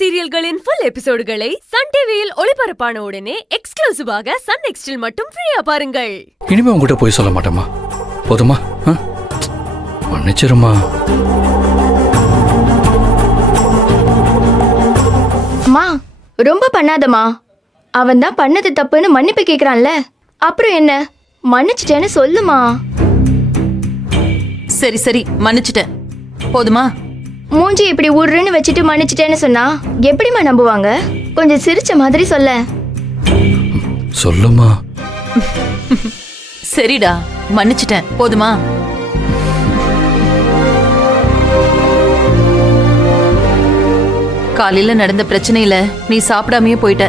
சீரியல்களின் full எபிசோடுகளை Sun டிவியில் ஒளிபரப்பான உடனே எக்ஸ்க்ளூசிவாக சன் நெக்ஸ்டில் மட்டும் ஃப்ரீயா பாருங்கள். இனிமே உங்ககிட்ட போய் சொல்ல மாட்டேமா, போதுமா? மன்னிச்சிருமா. அம்மா ரொம்ப பண்ணாதம்மா. அவன் தான் பண்ணது தப்புன்னு மன்னிப்பு கேக்குறான்ல, அப்புறம் என்ன? மன்னிச்சிட்டேன்னு சொல்லுமா. சரி சரி மன்னிச்சிட்டேன், போதுமா? மூஞ்சி இப்படி உருன்னு வச்சுட்டு மன்னிச்சிட்டேன்னு சொன்னா எப்படிமா நம்புவாங்க? கொஞ்சம் சிரிச்ச மாதிரி சொல்ல. சொல்லுமா. சரிடா மன்னிச்சிட்டேன், போதுமா? காலையில நடந்த பிரச்சனையில நீ சாப்பிடாமையே போயிட்ட.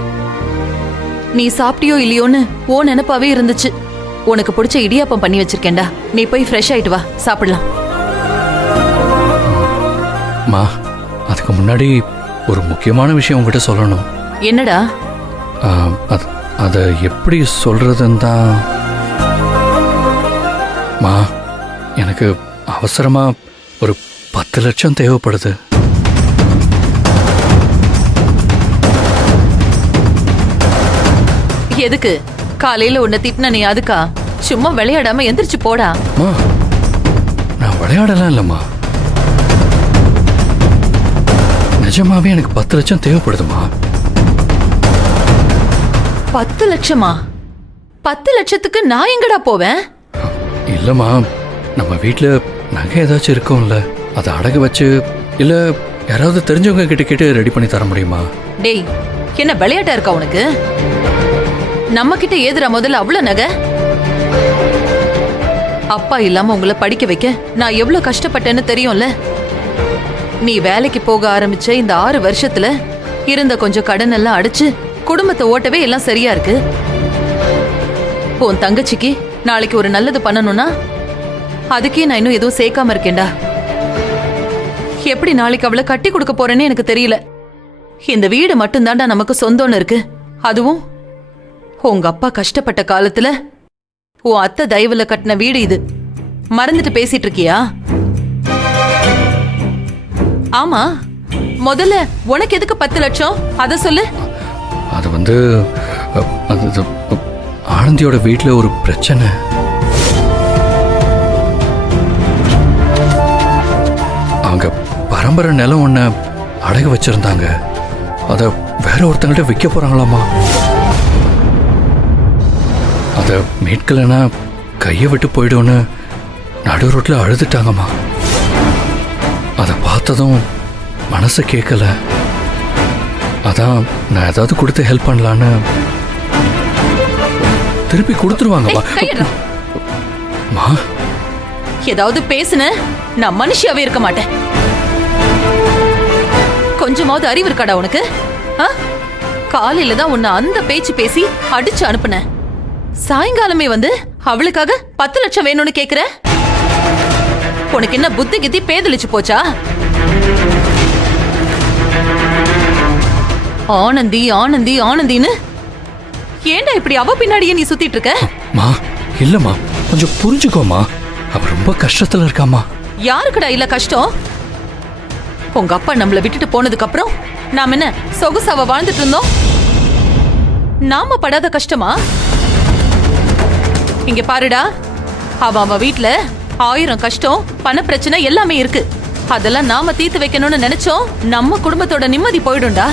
நீ சாப்பிட்டியோ இல்லையோன்னு ஓ நினைப்பாவே இருந்துச்சு. உனக்கு பிடிச்ச இடியாப்பம் பண்ணி வச்சிருக்கேன்டா, நீ போய் ஃப்ரெஷ் ஆயிட்டு வா, சாப்பிடலாம். மா, அதுக்கு முன்னாடி ஒரு முக்கியமான விஷயம் உங்ககிட்ட சொல்லணும். என்னடா? அதை எப்படி சொல்றதுன்னு தான். மா, எனக்கு அவசரமா ஒரு 10 லட்சம் தேவைப்படுது. எதுக்கு? காலையில உன்னை திட்டின நீ அதுக்கா? சும்மா விளையாடாம எந்திரிச்சு போடா. மா, நான் விளையாடலாம் இல்லம்மா, நிஜமாவே எனக்கு 10 லட்சம் தேவைப்படுதுமா. 10 லட்சமா? 10 லட்சத்துக்கு நான் எங்கடா போவேன்? இல்லம்மா, நம்ம வீட்டுல நகை ஏதாச்சும் இருக்கும்ல, அதை அடகு வச்சு இல்ல யாராவது தெரிஞ்சவங்க கிட்ட கேட்டு ரெடி பண்ணி தர முடியுமா? டேய், என்ன விளையாட்டா இருக்கா உனக்கு? நம்ம கிட்ட ஏதுடா முதல்ல அவ்வளவு நகை? அப்பா இல்லாம உங்களை படிக்க வைக்க நான் எவ்வளவு கஷ்டப்பட்டேன்னு தெரியும்ல. நீ வேலைக்கு போக ஆரம்பிச்ச இந்த 6 வருஷத்துல இருந்த கொஞ்சம் கடன் எல்லாம் அடைச்சு குடும்பத்தை ஓட்டவே எல்லாம் சரியா இருக்கு. உன் தங்கச்சிக்கு நாளைக்கு ஒரு நல்லது பண்ணணும்னா அதுக்கே நான் இன்னும் எதுவும் சேர்க்காம இருக்கேன்டா. எப்படி நாளைக்கு அவளை கட்டி கொடுக்க போறேன்னு எனக்கு தெரியல. இந்த வீடு மட்டும்தான்டா நமக்கு சொந்தம்னு இருக்கு. அதுவும் உங்க அப்பா கஷ்டப்பட்ட காலத்துல உன் அத்தை தயவுல கட்டின வீடு இது. மறந்துட்டு பேசிட்டு இருக்கியா? ஆமா, முதல்ல உனக்கு எதுக்கு 10 லட்சம் அத சொல்லு. அது வந்து ஆனந்தியோட வீட்டுல ஒரு பிரச்சனை. அவங்க பரம்பரை நிலம் ஒண்ண அடகு வச்சிருந்தாங்க, அத வேற ஒருத்தங்கிட்ட விற்க போறாங்களாமா. அத மீட்கலன்னா கையை விட்டு போயிடும்னு நடு ரோட்ல அழுதுட்டாங்கம்மா. அதை பார்த்ததும் மனசு கேட்கல. அதான் நான் ஏதாவது கொடுத்து ஹெல்ப் பண்ணலான்னு. திருப்பி கொடுத்துருவாங்கம்மா. ஏதாவது பேசுன நான் மனுஷியாவே இருக்க மாட்டேன். கொஞ்சமாவது அறிவு இருக்காடா உனக்கு? காலையில தான் உன்னை அந்த பேச்சு பேசி அடிச்சு அனுப்புன. சாயங்காலமே வந்து அவளுக்காக 10 லட்சம் வேணும்னு கேக்குற? உனக்கு என்ன புத்தி கித்தி பேதலிச்சு போச்சா? ஆனந்தி ஆனந்தி ஆனந்தின்னு ஏண்டா இப்படி அவ பின்னாடியே நீ சுத்திட்டு இருக்க? மா, இல்லம்மா, கொஞ்சம் புரிஞ்சுக்கோமா. அவ ரொம்ப கஷ்டத்துல இருக்காமா. யாருக்குடா இல்ல கஷ்டம்? உங்க அப்பா நம்மள விட்டுட்டு போனதுக்கு அப்புறம் நாம என்ன சொகுசாவ வாழ்ந்துட்டு இருந்தோம்? நாம படாத கஷ்டமா? இங்க பாருடா, அவ வீட்டுல 1000 கஷ்டம் பண பிரச்சனை எல்லாமே இருக்கு. அதெல்லாம் நாம தீர்த்து வைக்கணும்னு நினைச்சோம், நம்ம குடும்பத்தோட நிம்மதி போயிடும்டா.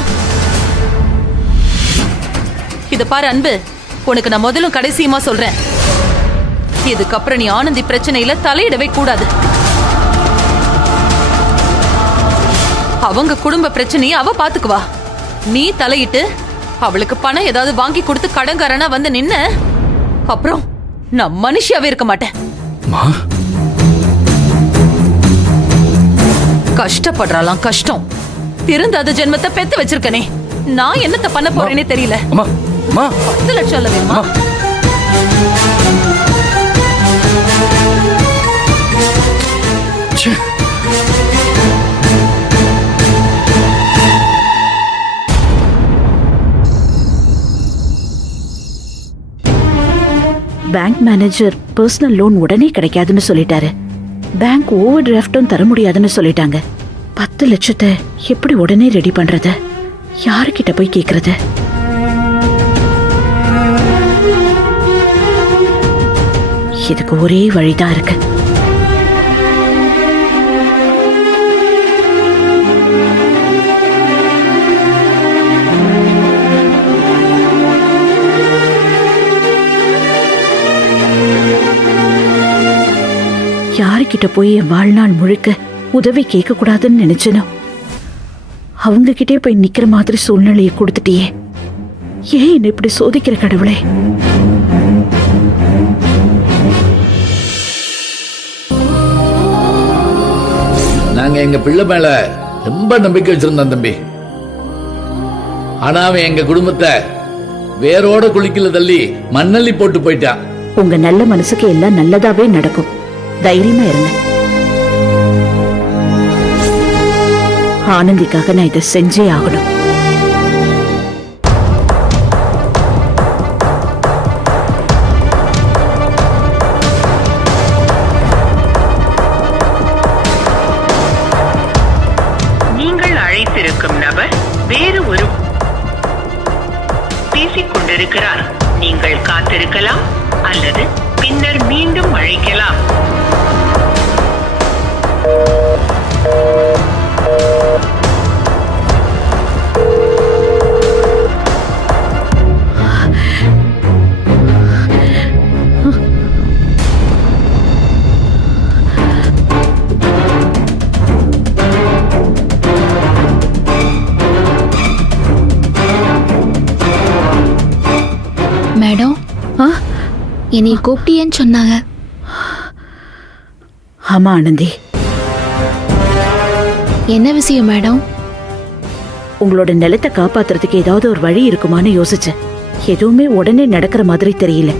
இத பாரு அன்பு, உனக்கு நான் முதலும் கடைசியுமா சொல்றேன், இதுக்கப்புறம் நீ ஆனந்தி பிரச்சனையில தலையிடவே கூடாது. அவங்க குடும்ப பிரச்சனையை அவ பாத்துக்குவா. நீ தலையிட்டு அவளுக்கு பணம் ஏதாவது வாங்கி கொடுத்து கடன்காரனா வந்து நின்ன அப்புறம் நான் மனுஷியாவே இருக்க மாட்டேன். கஷ்டப்படுறாளாம் கஷ்டம். திருந்தாத ஜென்மத்தை பெத்து வச்சிருக்கனே, நான் என்னத்த பண்ண போறேனே தெரியல. 10 லட்சம் இல்ல வேணுமா? பேங்க் மேனேஜர் பர்சனல் லோன் உடனே கிடைக்காதுன்னு சொல்லிட்டாரு. பேங்க் ஓவர் டிராஃப்டும் தர முடியாதுன்னு சொல்லிட்டாங்க. 10 லட்சத்தை எப்படி உடனே ரெடி பண்றது? யாருக்கிட்ட போய் கேக்குறது? இதுக்கு ஒரே வழிதான் இருக்கு. யாருக்கிட்ட போய் என் வாழ்நாள் முழுக்க உதவி கேட்க கூடாதுன்னு நினைச்சனோ அவங்க கிட்டே போய் நிக்கிற மாதிரி சூழ்நிலையை கொடுத்துட்டியே. ஏன் என்ன இப்படி சோதிக்கிற கடவுளே? நாங்க எங்க பிள்ளை மேல ரொம்ப நம்பிக்கை வச்சிருந்தோம் தம்பி. ஆனா அவன் எங்க குடும்பத்தை வேரோட குளிக்கல தள்ளி மண்ணள்ளி போட்டு போயிட்டான். உங்க நல்ல மனசுக்கு எல்லாம் நல்லதாவே நடக்கும். தைரியமா இருங்க. ஆனந்திக்காக நான் இதை செஞ்சே ஆகணும். நீங்கள் அழைத்திருக்கும் நபர் வேறு ஒரு பேசிக் கொண்டிருக்கிறார். நீங்கள் காத்திருக்கலாம் அல்லது பின்னர் மீண்டும் அழைக்கலாம். மேடம், என்னை கூப்பிட்டியேன்னு சொன்னாங்க. ஆமா ஆனந்தி. என்ன விஷயம் மேடம்? உங்களோட நிலத்தை காப்பாத்துறதுக்கு ஏதாவது ஒரு வழி இருக்குமான்னு யோசிச்சேன். எதுவுமே உடனே நடக்கிற மாதிரி தெரியல.